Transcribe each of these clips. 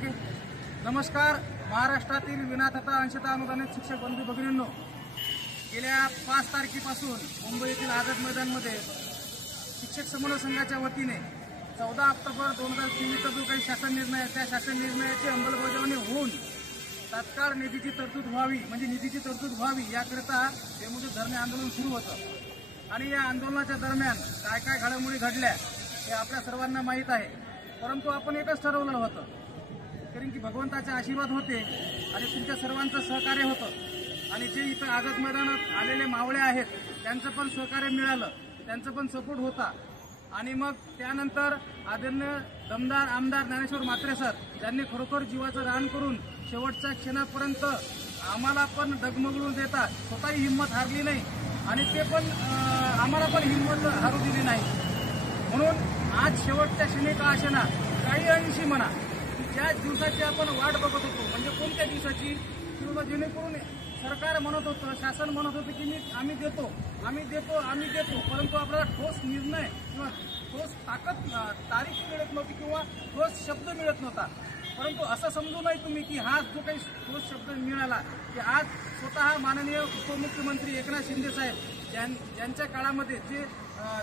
Okay. नमस्कार. महाराष्ट्रातील विनातता अंशतः अनुदानित शिक्षक बंधू भगिनींनो, गेल्या 5 तारखेपासून मुंबई येथील आझाद मैदानमध्ये शिक्षक समन्वय संघाच्या वतीने 14 ऑक्टोबर 2023चा जो काही शासन निर्णय आहे त्या शासन निर्णयाची अंमलबजावणी होऊन तात्काळ निधीची तरतूद व्हावी, म्हणजे निधीची तरतूद व्हावी याकरिता बेमुदत धरणे आंदोलन सुरू होतं. आणि या आंदोलनाच्या दरम्यान काय काय घडामोडी घडल्या हे आपल्या सर्वांना माहीत आहे. परंतु आपण एकच ठरवलं होतं, कारण की भगवंताचे आशीर्वाद होते आणि तुमच्या सर्वांचं सहकार्य होतं आणि जे इथं आझाद मैदानात आलेले मावळे आहेत त्यांचं पण सहकार्य मिळालं, त्यांचं पण सपोर्ट होता. आणि मग त्यानंतर आदरणीय दमदार आमदार ज्ञानेश्वर म्हात्रे सर ज्यांनी खरोखर जीवाचं रान करून शेवटच्या क्षणापर्यंत आम्हाला पण डगमगून देतात, स्वतःही हिंमत हारली नाही आणि ते पण आम्हाला पण हिंमत हारू दिली नाही. म्हणून आज शेवटच्या क्षणी का असेना काही अंशी म्हणा ज्या दिवसाची आपण वाट बघत होतो, म्हणजे कोणत्या दिवसाची, किंवा जेणेकरून सरकार म्हणत होतं, शासन म्हणत होतं की आम्ही देतो, परंतु आपल्याला ठोस निर्णय किंवा ठोस तारीख मिळत नव्हती किंवा ठोस शब्द मिळत नव्हता. परंतु असं समजू नये तुम्ही की हा जो काही ठोस शब्द मिळाला की आज स्वतः माननीय उपमुख्यमंत्री एकनाथ शिंदे साहेब ज्यांच्या काळामध्ये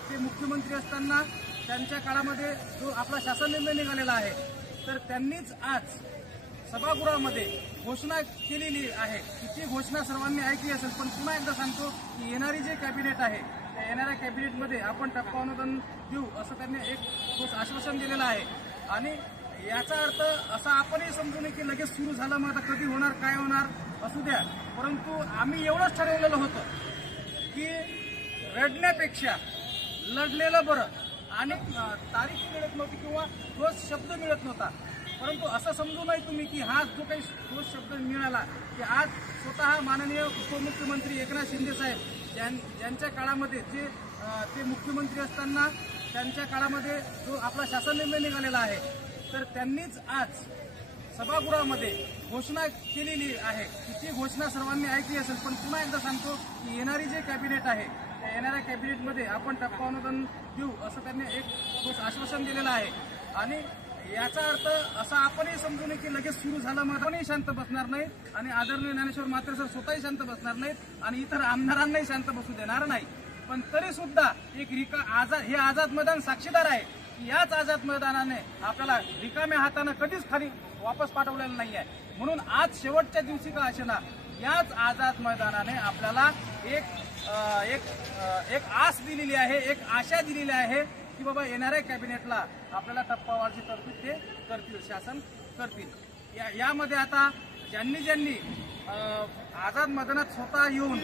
ते मुख्यमंत्री असताना त्यांच्या काळामध्ये जो आपला शासन निर्णय निघालेला आहे, तर त्यांनीच आज सभागृहामध्ये घोषणा केलेली आहे की ती घोषणा सर्वांनी ऐकली असेल. पण पुन्हा एकदा सांगतो की येणारी जे कॅबिनेट आहे त्या येणाऱ्या कॅबिनेटमध्ये आपण टप्पा अनुदान देऊ असं त्यांनी एक ठोस आश्वासन दिलेलं आहे. आणि याचा अर्थ असा आपणही समजू नये की लगेच सुरू झालं, मग आता कधी होणार, काय होणार असू द्या. परंतु आम्ही एवढंच ठरवलेलं होतं की रडण्यापेक्षा लढलेलं बरं. आणि तारीख मिळत नव्हती किंवा ठोस शब्द मिळत नव्हता. परंतु असं समजू नये तुम्ही की हा जो काही ठोस शब्द मिळाला की आज स्वतः माननीय उपमुख्यमंत्री एकनाथ शिंदे साहेब ज्यांच्या काळामध्ये ते मुख्यमंत्री असताना त्यांच्या काळामध्ये जो आपला शासन निर्णय निघालेला आहे, तर त्यांनीच आज सभागृहामध्ये घोषणा केलेली आहे की ती घोषणा सर्वांनी ऐकली असेल. पण पुन्हा एकदा सांगतो की येणारी जे कॅबिनेट आहे त्या येणाऱ्या कॅबिनेटमध्ये आपण टप्पा अनुदान देऊ असं त्यांनी एक ठोस आश्वासन दिलेलं आहे. आणि याचा अर्थ असा आपणही समजू नये की लगेच सुरू झालं, मग आपणही शांत बसणार नाही आणि आदरणीय ज्ञानेश्वर म्हात्रे सर स्वतःही शांत बसणार नाहीत आणि इतर आमदारांनाही शांत बसू देणार नाही. पण तरी सुद्धा एक हे आझाद मैदान साक्षीदार आहे की याच आझाद मैदानाने आपल्याला रिकाम्या हाताने कधीच खाली वापस पाठवलेलं नाही आहे. म्हणून आज शेवटच्या दिवशी का असेना याच आझाद मैदानाने आपल्याला एक आस दिलेली आहे, एक आशा दिलेली आहे की बाबा येणाऱ्या कॅबिनेटला आपल्याला टप्पावारची तरतूद ते करतील, शासन करतील. यामध्ये आता ज्यांनी आझाद मैदानात स्वतः येऊन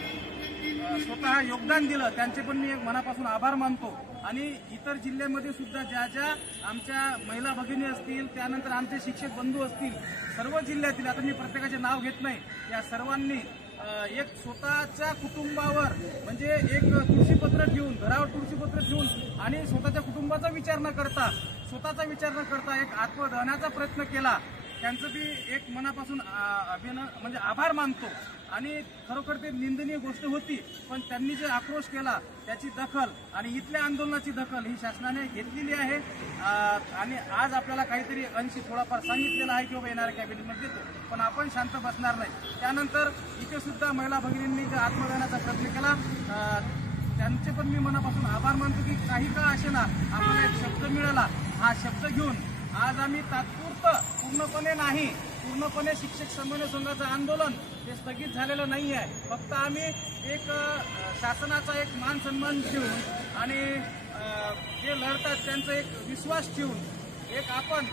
स्वतः योगदान दिलं त्यांचे पण मी एक मनापासून आभार मानतो. आणि इतर जिल्ह्यामध्ये सुद्धा ज्या आमच्या महिला भगिनी असतील, त्यानंतर आमचे शिक्षक बंधू असतील, सर्व जिल्ह्यातील, आता मी प्रत्येकाचे नाव घेत नाही, या सर्वांनी एक स्वतःच्या कुटुंबावर म्हणजे एक तुळशीपत्र ठेवून, घरावर तुळशीपत्र ठेवून आणि स्वतःच्या कुटुंबाचा विचार न करता, स्वतःचा विचार न करता एक आत्मदहनाचा प्रयत्न केला. त्यांचं बी एक मनापासून म्हणजे आभार मानतो. आणि खरोखर ते निंदनीय गोष्ट होती, पण त्यांनी जे आक्रोश केला त्याची दखल आणि इथल्या आंदोलनाची दखल ही शासनाने घेतलेली आहे. आणि आज आपल्याला काहीतरी अंशी थोडाफार सांगितलेला आहे की बाबा येणाऱ्या कॅबिनेटमध्ये देतो, पण आपण शांत बसणार नाही. त्यानंतर इथे सुद्धा महिला भगिनींनी जे आत्मदानाचा प्रयत्न केला त्यांचे पण मी मनापासून आभार मानतो की काही का असेना आपल्याला एक शब्द मिळाला. हा शब्द घेऊन आज आम्ही पूर्णपणे शिक्षक समन्वय संघाचं आंदोलन हे स्थगित झालेलं नाही आहे. फक्त आम्ही एक शासनाचा एक मान सन्मान ठेवून आणि जे लढतात त्यांचा एक विश्वास ठेवून एक आपण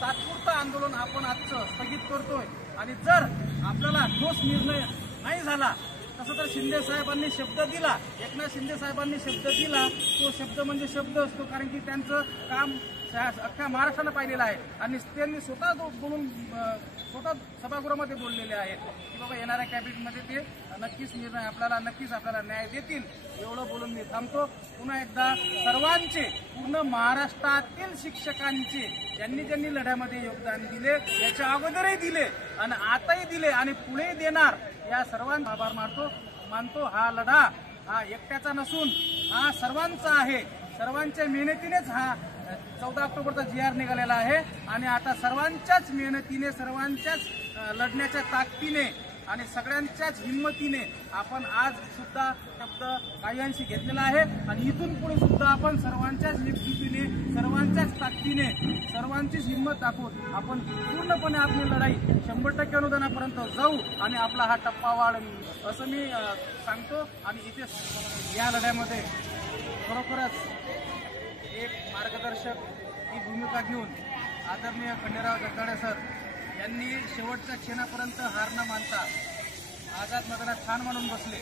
तात्पुरतं आंदोलन आपण आजचं स्थगित करतोय. आणि जर आपल्याला ठोस निर्णय नाही झाला तसं तर शिंदे साहेबांनी शब्द दिला, एकनाथ शिंदे साहेबांनी शब्द दिला, तो शब्द म्हणजे शब्द असतो. कारण की त्यांचं काम अख्ख्या महाराष्ट्रानं पाहिलेलं आहे आणि त्यांनी स्वतः सभागृहामध्ये बोललेले आहेत की बाबा येणाऱ्या कॅबिनेटमध्ये ते नक्कीच आपल्याला न्याय देतील. एवढं बोलून मी थांबतो. पुन्हा एकदा सर्वांचे, पूर्ण महाराष्ट्रातील शिक्षकांचे ज्यांनी लढ्यामध्ये योगदान दिले, याच्या अगोदरही दिले आणि आताही दिले आणि पुढे देणार, या सर्वांना आभार मानतो. हा लढा हा एकट्याचा नसून हा सर्वांचा आहे. सर्वांच्या मेहनतीनेच हा 14 ऑक्टोबरचा GR निघालेला आहे आणि आता सर्वांच्याच मेहनतीने, सर्वांच्याच लढण्याच्या ताकदीने आणि सगळ्यांच्याच हिंमतीने आपण आज सुद्धा शब्द काही अंशी घेतलेला आहे आणि इथून पुढे सुद्धा आपण सर्वांच्याच एकजुटीने, सर्वांच्याच ताकदीने, सर्वांचीच हिंमत दाखवून आपण पूर्णपणे आपली लढाई 100% अनुदानापर्यंत जाऊ आणि आपला हा टप्पा वाढेल असं मी सांगतो. आणि इथे या लढ्यामध्ये खरोखरच एक मार्गदर्शक ही भूमिका घेऊन आदरणीय खंडेराव जगदाळे सर यांनी शेवटच्या क्षणापर्यंत हार न मानता आझाद मैदानात ठाण मानून बसले.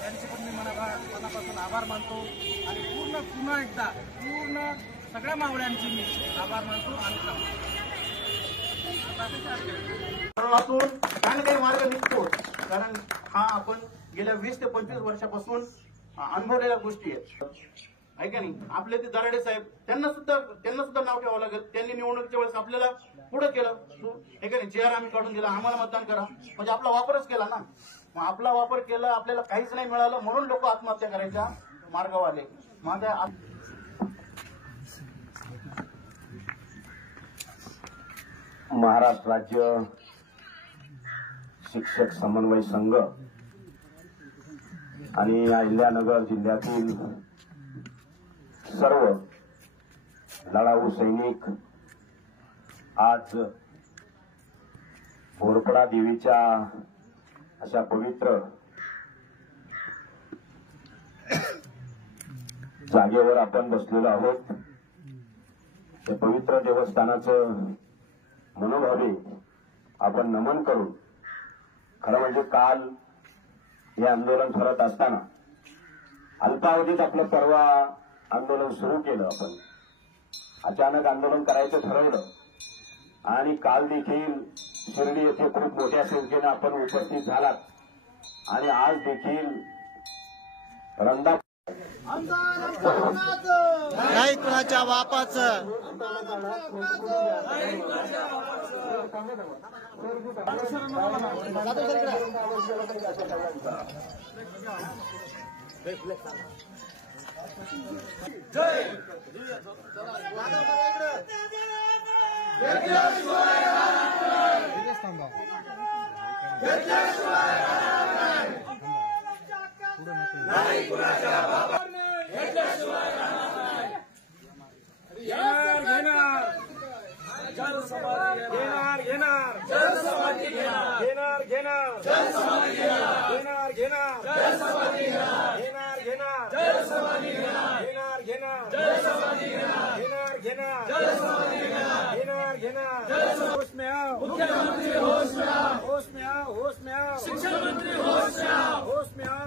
त्यांचे पण मी मनापासून आभार मानतो आणि पुन्हा एकदा सगळ्या मावळ्यांचे मी आभार मानतो आणि काही ना काही मार्ग निघतो. कारण हा आपण गेल्या 20 ते 25 वर्षापासून अनुभवलेल्या गोष्टी आहेत, आहे का नाही. आपले ते दराडे साहेब त्यांना सुद्धा नाव ठेवावं लागेल. त्यांनी निवडणुकीच्या वेळेस आपल्याला पुढे केलं, हे का नाही. GR आम्ही काढून दिला, आम्हाला मतदान करा, म्हणजे आपला वापरच केला ना. मग आपला वापर केला, आपल्याला काहीच नाही मिळालं म्हणून लोक आत्महत्या करायच्या मार्गावर आले. माझ्या महाराष्ट्र राज्य शिक्षक समन्वय संघ आणि अहिल्यानगर जिल्ह्यातील सर्व लढाऊ सैनिक आज बोरपडा देवीच्या अशा पवित्र जागेवर आपण बसलेलो आहोत. या पवित्र देवस्थानाचं मनोभावे आपण नमन करून, खरं म्हणजे काल हे आंदोलन करत असताना अल्पावधीत आपलं परवा आंदोलन सुरू केलं. आपण अचानक आंदोलन करायचं ठरवलं आणि काल देखील शिर्डी येथे खूप मोठ्या संख्येने आपण उपस्थित झालात आणि आज देखील रंधा नाही कुणाच्या बापाचं. होश में आओ, शिक्षा मंत्री होश में आओ,